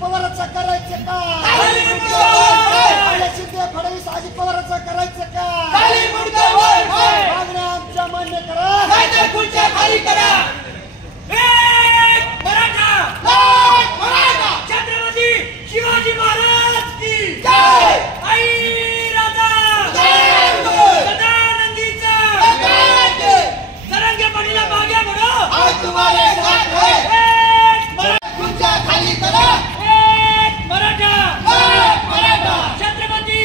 पवारांचं करायचं का? शिंदे फडणवीस अजित पवारांचं करायचं का? मागण्या आमच्या मान्य करा, खुर्च्या खाली करा. छत्रपती शिवाजी महाराज की जय. आई राजा सदानंदीचा जरंगे पाटीला मागे म्हणो. तुम्हारे साथ है. खुर्च्या खाली करा. मराठा छत्रपती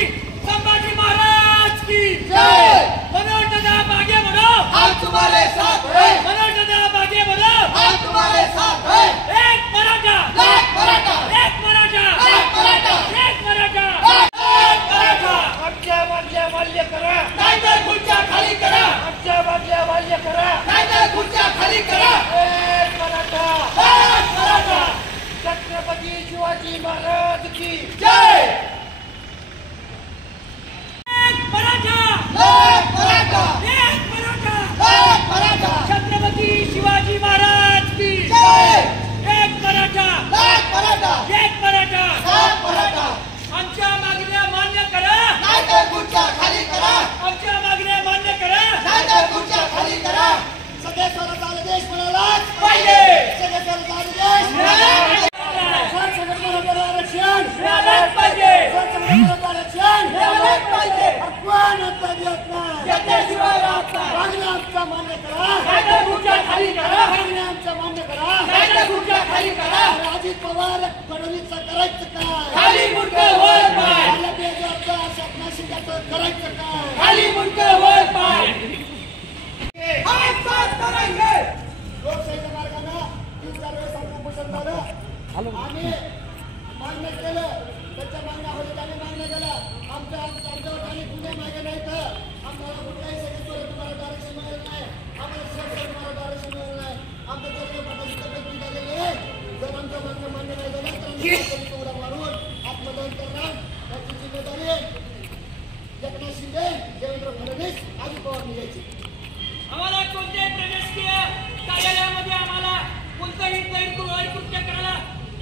संभाजी महाराज की जय. मनोज दादा मागे म्हणो. तुम्हारे साथ है. मनोज दादा मागे म्हणो. तुम्हारे साथ है. एक मराठा, एक मराठा, एक मराठा, एक मराठा, एक मराठा, एक मराठा. आमच्या मागण्या मान्य करा, नाहीतर खुर्च्या खाली करा. आमच्या मागण्या मान्य करा, नाहीतर खुर्च्या खाली करा. एक मराठा, एक मराठा. छत्रपती शिवाजी महाराज की जय. एक मराठा, एक मराठा, एक मराठा, एक मराठा. छत्रपती शिवाजी महाराज की जय. एक मराठा, एक मराठा, एक मराठा, एक मराठा. आमच्या मागण्या मान्य करा, नाहीतर खुर्च्या खाली करा. आमच्या मागण्या मान्य करा, नाहीतर खुर्च्या खाली करा. सगळे स्वराज्याचा देश मिळालाच पाहिजे. सगळे स्वराज्याचा देश मिळालाच पाहिजे. आरक्षण मिळालंच पाहिजे. आरक्षण मिळालंच पाहिजे. कोण आता देत नाही. त्याच्याशिवाय राहत नाही. मागण्या आमच्या मान्य करा, नाहीतर खुर्च्या खाली करा. मागण्या आमच्या मान्य करा, नाहीतर खुर्च्या खाली करा. अजित पवार फडणवीसचं करायचं काय? खाली मुंडकं वर पाय. बेजारचा सपना शिंदेचं करायचं काय? खाली मुंडकं वर पाय. लोकशाहीच्या मार्गानं 3-4 वेळेस आम्ही उपोषण झालं. आम्ही मान्य केलं. त्याच्या मागण्या होत्या त्यांनी मान्य केलं. आमच्यावर काही गुन्हे मागे नाही तर आम्हाला कुठल्याही सगळ्यात मराठा आरक्षण मिळेल नाही. आम्हाला सगळ्यात मराठा आरक्षण मिळेल नाही. आमच्या जर पटाची तब्येत निघालेली आहे. जर आमच्या मागण्या मान्य नाही झाल्या तर आम्ही उड्या मारून आत्मदहन करणार. त्याची जिम्मेदारी एकनाथ शिंदे, देवेंद्र फडणवीस, अजित पवार घ्यायची. आम्हाला कोणत्याही प्रशासकीय कार्यालयामध्ये आम्हाला कोणताही गैरकृत्य करायला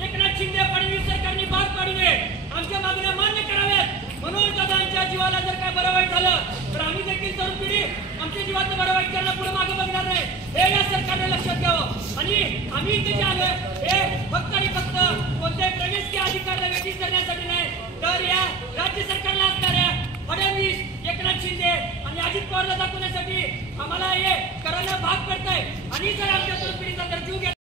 एकनाथ शिंदे फडणवीस सरकारने भाग पाडू नये. आमच्या मागण्या मान्य कराव्यात. मनोज दादांच्या जीवाला जर काय बरं वाईट झालं तर आम्ही देखील तरुण पिढी आमच्या जीवाचं बरं वाईट करणं पुढे मागे बघणार नाही. हे या सरकारने लक्षात घ्यावं. आणि आम्ही इथे जे आलोय हे फक्त आणि फक्त कोणत्याही प्रशासकीय अधिकाऱ्याला व्यतीत करण्यासाठी नाही, तर या राज्य सरकारला असणाऱ्या फडणवीस, एकनाथ शिंदे आणि अजित पवारला दाखवण्यासाठी आम्हाला हे करायला भाग पडतंय. आणि जर आमच्या तरुण पिढीचा जर जीव